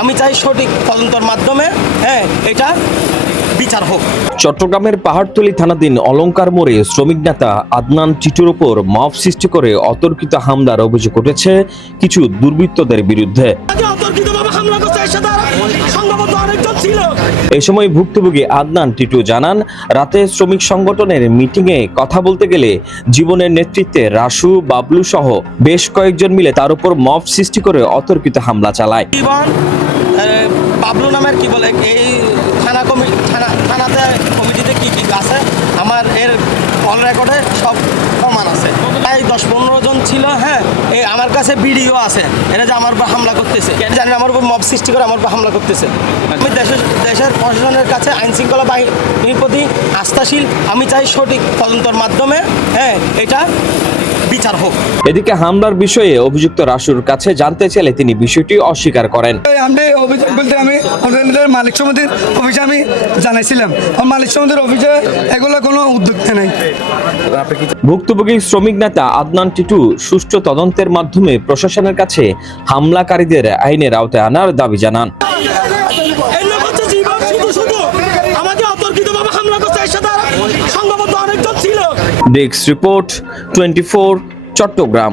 আমি চাই সঠিক তদন্তের মাধ্যমে এটা বিচার হোক। চট্টগ্রামের পাহাড়তলী থানাধীন অলঙ্কার মোড়ে শ্রমিক নেতা আদনান টিটুর উপর মব সৃষ্টি করে অতর্কিত হামলার অভিযোগ উঠেছে কিছু দুর্বৃত্তদের বিরুদ্ধে। এ সময় ভুক্তভোগী আদনান টিটু জানান, রাতে শ্রমিক সংগঠনের মিটিংয়ে কথা বলতে গেলে জীবনের নেতৃত্বে রাসু, বাবলু সহ বেশ কয়েকজন মিলে তার উপর মব সৃষ্টি করে অতর্কিত হামলা চালায়। বাবলু নামের এই থানাতে কমিটিতে কি আছে আমার এর কল রেকর্ডে সব প্রমাণ আছে। প্রায় 10-15 জন ছিল। এই আমার কাছে ভিডিও আছে। এরা যে আমার উপর হামলা করতেছে, জানি আমার উপর মব সৃষ্টি করে আমার উপর হামলা করতেছে। আমি দেশের প্রশাসনের কাছে আইন শৃঙ্খলা বাহিনীর প্রতি আস্থাশীল। আমি চাই সঠিক তদন্তের মাধ্যমে এটা বিচার হোক। এদিকে হামলার বিষয়ে অভিযুক্ত রাসুর কাছে জানতে চাইলে তিনি বিষয়টি অস্বীকার করেন। অভিযোগ বলতে আমি মালিক সমিতির অফিসে আমি জানাইছিলাম, মালিক সমিতির অফিসে এগুলো কোনো উদ্যোগ নেই। ভুক্তভোগী শ্রমিক নেতা আদনান টিটু সুষ্ঠু তদন্তের মাধ্যমে প্রশাসনের কাছে হামলাকারীদের আইনের আওতায় আনার দাবি জানান। Desk report 24 Chittagong.